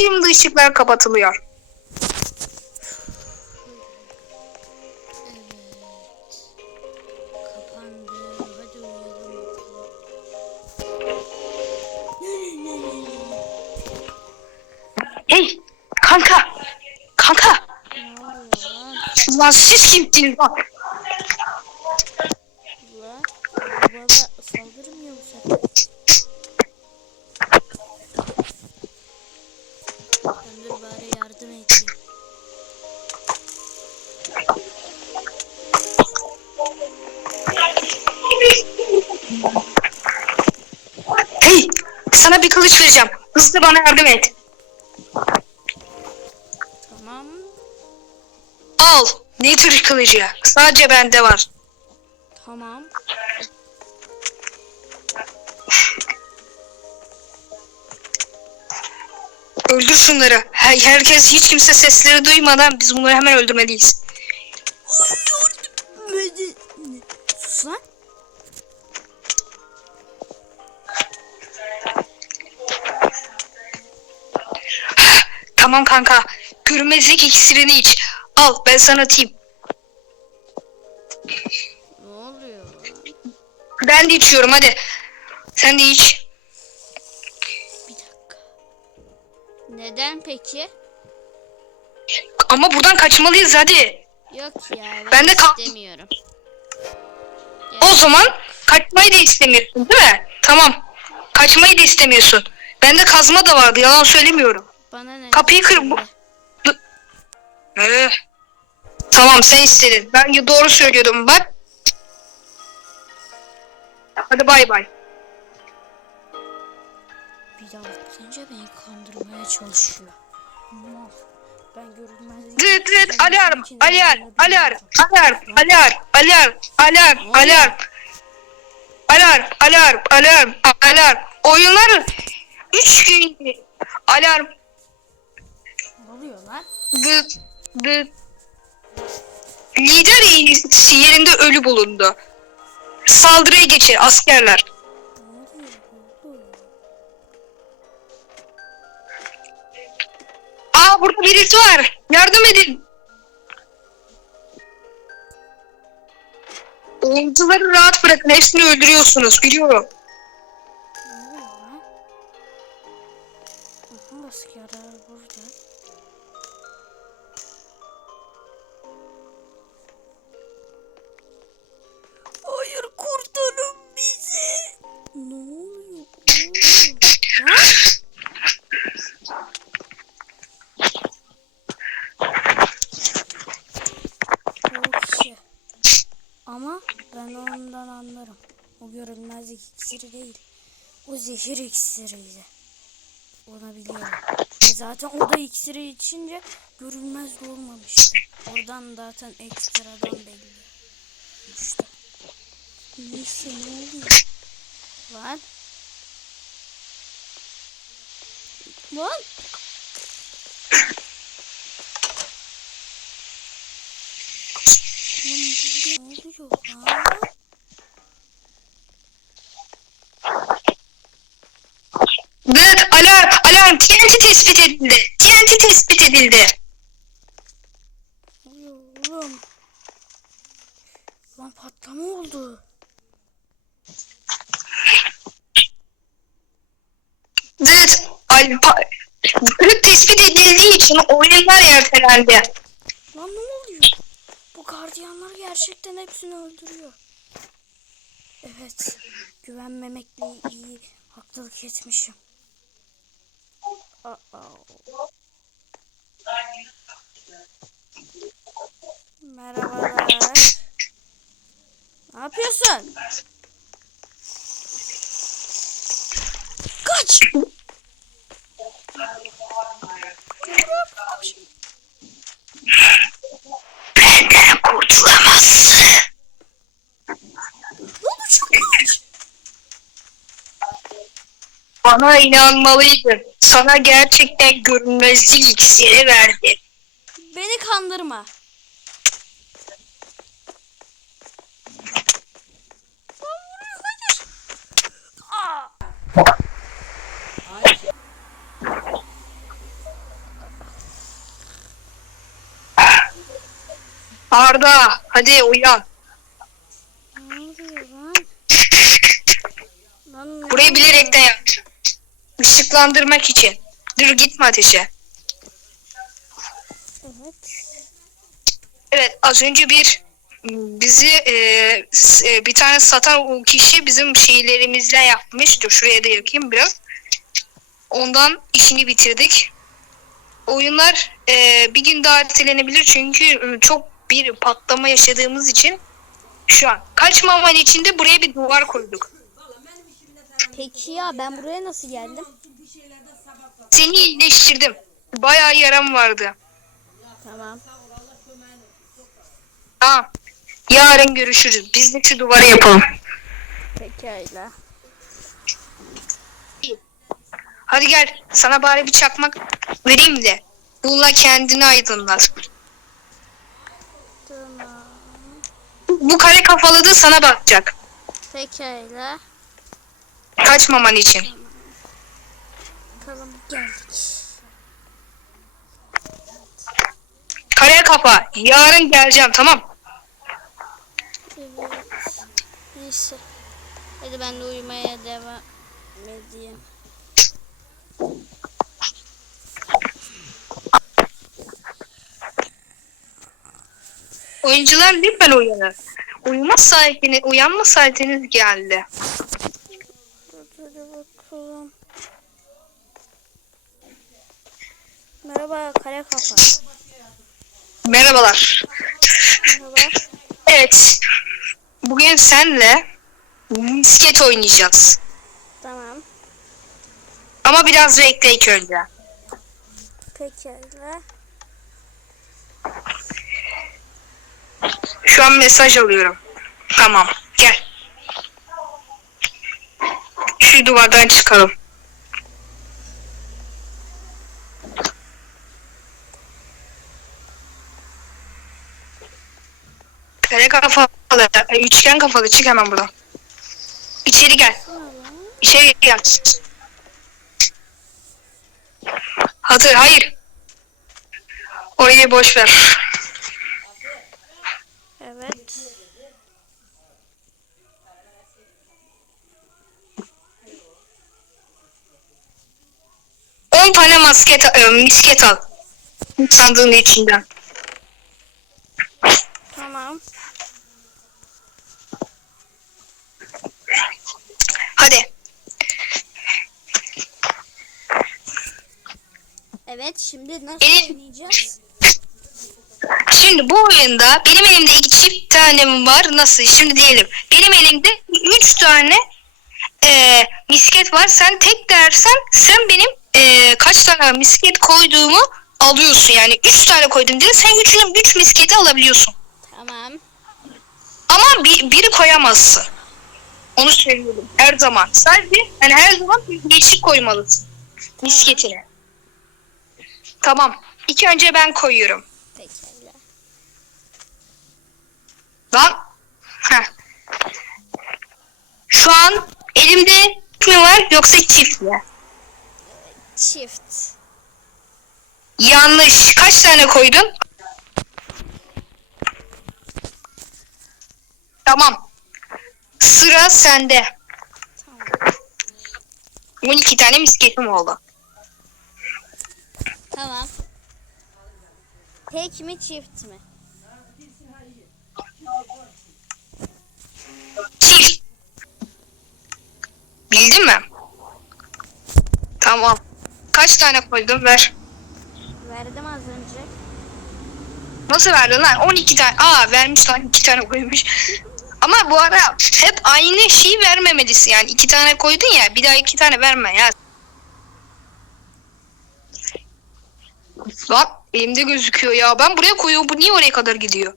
Şimdi ışıklar kapatılıyor. Hey kanka kanka. Lan siz kimsiniz lan? Sana bir kılıç vereceğim. Hızlı bana yardım et. Tamam. Al. Ne tür kılıcı? Sadece bende var. Tamam. Öldür şunları. Her- herkes hiç kimse sesleri duymadan biz bunları hemen öldürmeliyiz. Tamam kanka. Görünmezlik iksirini iç. Al ben sana atayım. Ne oluyor? Ben de içiyorum hadi. Sen de iç. Bir dakika. Neden peki? Ama buradan kaçmalıyız hadi. Yok ya ben, Ben de istemiyorum. O zaman kaçmayı da istemiyorsun değil mi? Tamam. Kaçmayı da istemiyorsun. Bende kazma da vardı yalan söylemiyorum. Bana ne? Kapıyı kır bu. Ee, tamam sen istedin. Ben ya doğru söylüyordum bak. Hadi bay bay. Bir daha bakınca beni kandırmaya çalışıyor. Mal. Ben görünmezlik. Dıt dıt alarm alarm alarm alarm alarm alarm alarm alarm alarm alarm alarm alarm oyunlar 3 gün alarm the, the lider eğilisi yerinde ölü bulundu. Saldırıya geçin askerler. Aa burada birisi var. Yardım edin. Oyuncuları rahat bırakın. Hepsini öldürüyorsunuz. Biliyorum. Askerler burada. Anlarım. O görünmezlik iksiri değil. O zehir iksiriydi. Onu biliyorum. Ve zaten o da iksiri içince görünmez de olmamıştı. Oradan zaten ekstradan belli. İşte. Neyse ne oluyor? Lan. Lan ne oluyor lan? Dıt alarm alarm TNT tespit edildi. TNT tespit edildi. Oğlum? Lan patlama oldu. Dıt al, pa, dıt tespit edildiği için oyunlar ertelendi. Lan ne oluyor? Bu gardiyanlar gerçekten hepsini öldürüyor. Evet. Güvenmemekle iyi haklılık etmişim. Uh-oh. Merhabalar. Ne yapıyorsun? Kaç! Bana inanmalıydın. Sana gerçekten görünmezlik iksiri verdi. Beni kandırma. Arda hadi uyan. Burayı bilerekten yapmışım. Işıklandırmak için. Dur gitme ateşe. Evet. Evet az önce bir bizi e, e, bir tane satan kişi bizim şeylerimizle yapmış. Dur şuraya da yakayım biraz. Ondan işini bitirdik. Oyunlar e, bir gün daha ertelenebilir çünkü e, çok bir patlama yaşadığımız için şu an kaçmaman için de buraya bir duvar koyduk. Peki ya ben buraya nasıl geldim? Seni iyileştirdim. Bayağı yaram vardı. Tamam. Tamam. Yarın görüşürüz. Biz de şu duvarı yapalım. Pekala. Hadi gel. Sana bari bir çakmak vereyim de. Bununla kendini aydınlat. Tamam. Bu kare kafalı da sana bakacak. Pekala. Kaçmaman için. Bakalım geldik. Kare kafa. Yarın geleceğim tamam. Evet. Neyse. Hadi ben de uyumaya devam edeyim. Oyuncular lütfen uyanın. Uyuma saatini, uyanma saatiniz geldi. Bakalım. Merhaba kare kafa. Merhabalar. Merhaba. Evet. Bugün senle misket oynayacağız. Tamam. Ama biraz bekle ilk önce. Pekala. Şu an mesaj alıyorum. Tamam. Gel. Şu duvardan çıkalım. Kare kafalı, e, üçgen kafalı çık hemen buradan. İçeri gel. İçeri gel. Hazır, hayır. Orayı boş ver. 10 tane masket, e, misket al. Sandığın içinden. Tamam. Hadi. Evet şimdi nasıl Benim... oynayacağız? Şimdi bu oyunda benim elimde iki çift tanem var. Nasıl? Şimdi diyelim. Benim elimde üç tane e, misket var. Sen tek dersen sen benim e, kaç tane misket koyduğumu alıyorsun. Yani üç tane koydum diye sen üçünü üç misketi alabiliyorsun. Tamam. Ama bir, biri koyamazsın. Onu söylüyorum. Her zaman. Sadece yani her zaman bir yeşil koymalısın. Misketine. Tamam. İlk önce ben koyuyorum. Pekala. Lan. Heh. Şu an elimde mi var yoksa çift mi? Çift. Yanlış. Kaç tane koydun? Tamam. Sıra sende. Tamam. 12 tane misketim oldu. Tamam. Tek mi çift mi? Çift. Bildin mi? Tamam. Kaç tane koydun ver. Verdim az önce. Nasıl verdin lan? 12 tane. Aa vermiş lan 2 tane koymuş. Ama bu ara hep aynı şeyi vermemelisin yani. 2 tane koydun ya bir daha 2 tane verme ya. Lan elimde gözüküyor ya. Ben buraya koyuyorum. Bu niye oraya kadar gidiyor?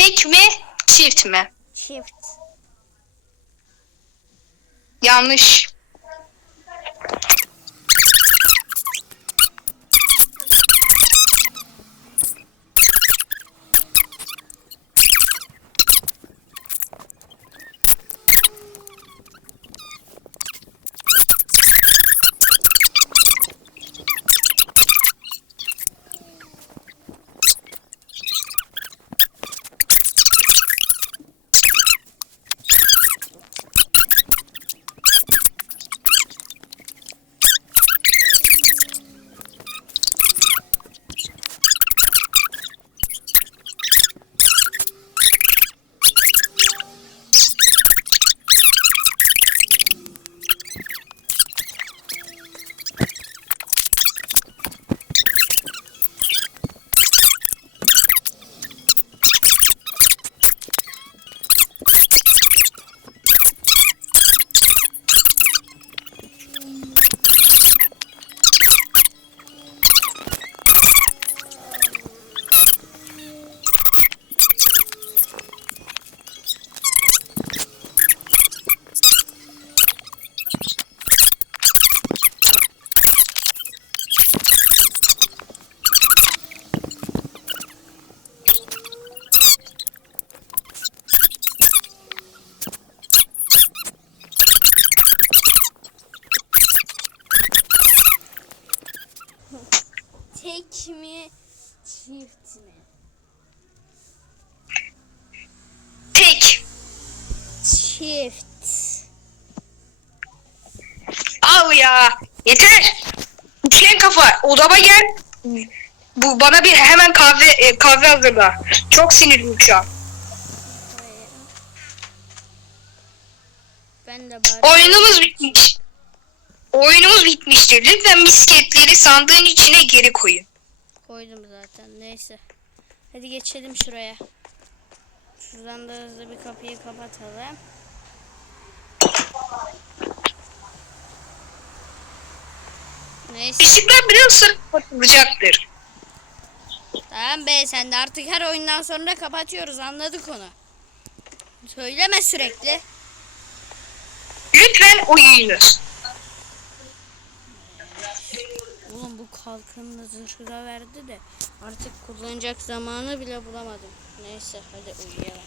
Tek mi? Çift mi? Çift. Yanlış. Shift mi? Tek. Shift. Al ya. Yeter. Uçuyan kafa. Odama gel. Bu bana bir hemen kahve e, kahve hazırla. Çok sinirliyim şu an. Ee, ben de bari... Oyunumuz bitmiş. Oyunumuz bitmiştir. Lütfen misketleri sandığın içine geri koyun koydum zaten. Neyse. Hadi geçelim şuraya. Şuradan da hızlı bir kapıyı kapatalım. Neyse. Işıklar biraz sonra kapatacaktır. Tamam be sen de artık her oyundan sonra kapatıyoruz anladık onu. Söyleme sürekli. Lütfen uyuyunuz. Oğlum bu kalkanını zırhı da verdi de artık kullanacak zamanı bile bulamadım. Neyse hadi uyuyalım.